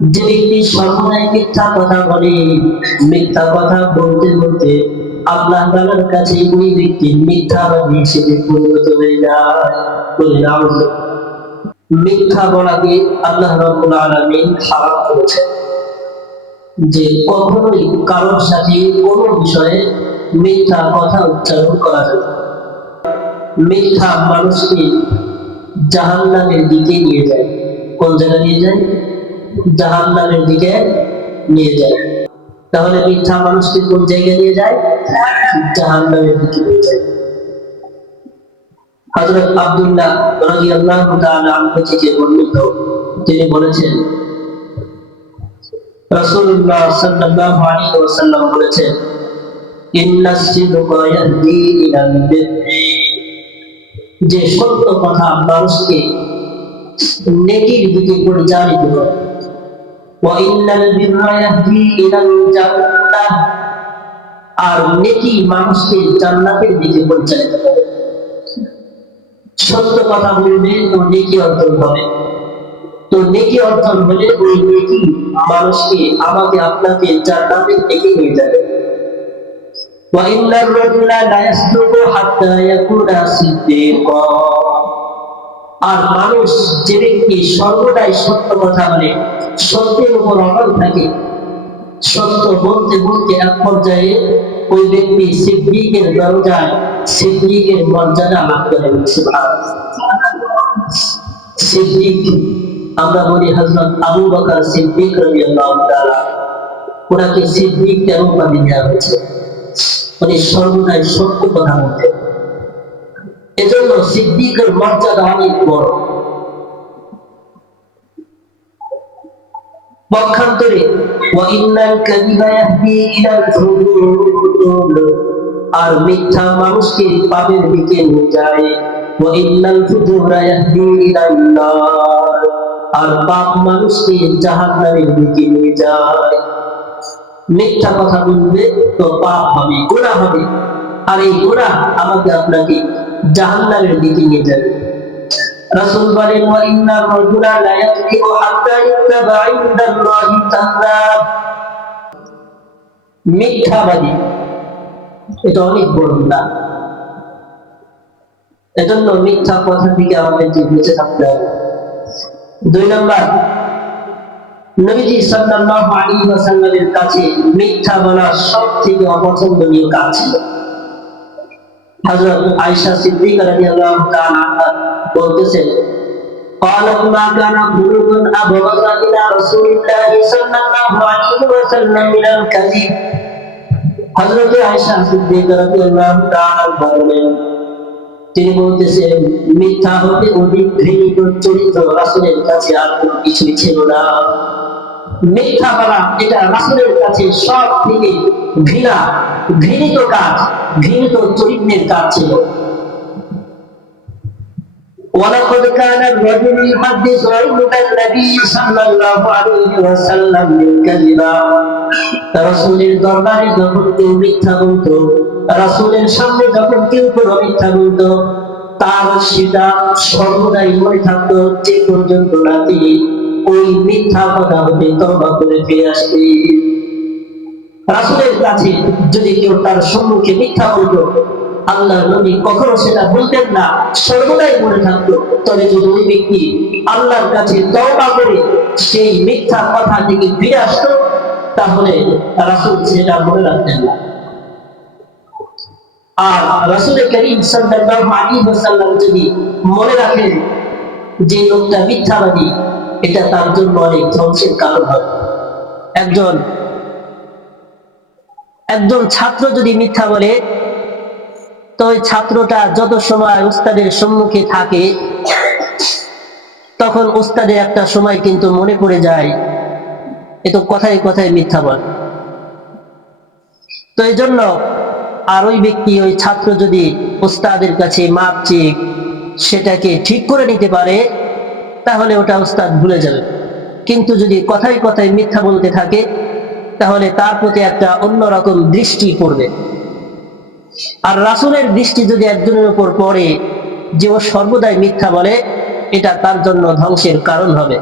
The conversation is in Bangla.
যে ব্যক্তি সর্বদাই মিথ্যা কথা বলে, মিথ্যা কথা বলতে বলতে আল্লাহ তাআলার কাছে ওই ব্যক্তি মিথ্যাবাদী হিসেবে পরিণত হয়ে যায়। মিথ্যা বলাকে আল্লাহ রাব্বুল আলামিন হারাম করেছেন, যে কখনোই কারোর সাথে কোনো বিষয়ে মিথ্যা কথা উচ্চারণ করা যাবে। মিথ্যা মানুষকে জাহান্নামের দিকে নিয়ে যায়। কোন জায়গায় নিয়ে যায়? জাহান্নামের দিকে নিয়ে যায়। তাহলে মিথ্যা মানুষকে কোন জায়গায় নিয়ে যায়? জাহান্নামের দিকে নিয়ে যায়। হযরত আব্দুল্লাহ রাদিয়াল্লাহু তাআলা আনহু থেকে বর্ণিত, তিনি বলেছেন রাসূলুল্লাহ সাল্লাল্লাহু আলাইহি ওয়াসাল্লাম বলেছেন, ইন্নাস সিদকা ইয়াহদি ইলাল বিররি, যে সত্য কথা মানুষকে নেকির দিকে পরিচালিত করে। ওয়া ইন্নাল বিররা ইয়াহদি ইলাল জান্নাহ, আর নেকি মানুষকে জান্নাতের দিকে পরিচালিত করে। সত্য কথা বলবে তো নেকি অর্জন হবে, তো নেকি অর্জন হলে ওই নেকি মানুষকে, আমাকে আপনাকে জান্নাতের দিকে নিয়ে যাবে। ওয়া ইন্নার রাজুলা লা ইয়াসদুকু হাত্তা ইয়াকুনা সিদ্দীকা, আর মানুষ, যে ব্যক্তি সর্বদাই সত্য কথা বলে, সত্যের উপর অটল থাকে, সত্য বলতে বলতে এক পর্যায়ে ওই ব্যক্তি সিদ্দীকের দরজায়, সিদ্দীকের মর্যাদা লাভ করে। সিদ্দীক আমরা বলি হযরত আবু বকর সিদ্দীক রাদিয়াল্লাহু তাআলা, ওনাকে সিদ্দীক কেন উপাধি দেওয়া হয়েছে? উনি সর্বদাই সত্য কথা বলতেন, এজন্য সিদ্দীকের মর্যাদা অনেক বড়। পক্ষান্তরে ওয়া ইন্নাল কাযিবা ইয়াহদি ইলাল ফুজুর, আর মিথ্যা মানুষকে পাপের দিকে নিয়ে যায়। ওয়া ইন্নাল ফুজুরা ইয়াহদি ইলান নার, আর পাপ মানুষকে জাহান্নামের দিকে নিয়ে যায়। মিথ্যা কথা বলবে তো পাপ হবে, গুনাহ হবে, আর এই গুনাহ আমাকে আপনাকে জাহান্নামের দিকে নিয়ে যাবে। রাসূল বলেন, ওয়া ইন্নার রাজুলা লা ইয়াকযিবু হাত্তা ইউকতাবা ইনদাল্লাহি কাযাব, মিথ্যাবাদী এটা অনেক বড় গুনাহ। এজন্য মিথ্যা কথা থেকে আমাদেরকে বেঁচে থাকতে হবে। 2 নাম্বার, নবীজি সাল্লাল্লাহু আলাইহি ওয়াসাল্লামের কাছে মিথ্যা বলা সবথেকে অপছন্দনীয় কাজ ছিল। হযরত আয়েশা সিদ্দিকা রাদিয়াল্লাহু তাআলা বলতেছেন, قالت ما كان خلق أبغض إلى رسول الله صلى الله عليه وسلم من الكذب। হযরত আয়েশা সিদ্দিকা রাদিয়াল্লাহু তাআলা বলেন, তিনি বলতেছেন, মিথ্যা হতে অধিক ঘৃণিত চরিত্র রাসূলের কাছে আর কোনো কিছুই ছিল না। মিথ্যা বলা এটা রাসূলের কাছে সব থেকে ঘৃণিত কাজ, ঘৃণিত চরিত্রের কাজ ছিল। ولقد كان الرجل يحدث عند النبي صلى الله عليه وسلم بالكذب, রাসূলের দরবারে যখন কেউ মিথ্যা বলতো, রাসূলের সামনে যখন কেউ কোনো মিথ্যা বলতো, তার সেটা সর্বদাই মনে থাকতো যে পর্যন্ত না তিনি ওই মিথ্যা কথা হতে তওবা করে ফিরে আসবে। রাসূলের কাছে যদি কেউ তার সম্মুখে মিথ্যা বলতো, আল্লাহর নবী কখনো সেটা বলতেন না, সর্বদাই মনে থাকতো। তবে যদি ওই ব্যক্তি আল্লাহর কাছে তওবা করে সেই মিথ্যা কথা থেকে ফিরে আসতো, তাহলে রাসূল সেটা মনে রাখতেন না। আর রাসূল করিম সাল্লাল্লাহু আলাইহি ওয়াসাল্লাম যদি মনে রাখেন যে লোকটা মিথ্যাবাদী, এটা তার জন্য অনেক ধ্বংসের কারণ হবে। একজন ছাত্র যদি মিথ্যা বলে, তো ওই ছাত্রটা যত সময় উস্তাদের সম্মুখে থাকে, তখন উস্তাদের একটা সময় কিন্তু মনে পড়ে যায় এ তো কথায় কথায় মিথ্যা বলে। তো এই জন্য আর ওই ব্যক্তি, ওই ছাত্র যদি উস্তাদের কাছে মাপ চেয়ে সেটাকে ঠিক করে নিতে পারে, তাহলে ওটা উস্তাদ ভুলে যাবে। কিন্তু যদি কথায় কথায় মিথ্যা বলতে থাকে, তাহলে তার প্রতি একটা অন্যরকম দৃষ্টি পড়বে। আর রাসূলের দৃষ্টি যদি একজনের উপর পড়ে যে ও সর্বদাই মিথ্যা বলে, এটা তার জন্য ধ্বংসের কারণ হবে।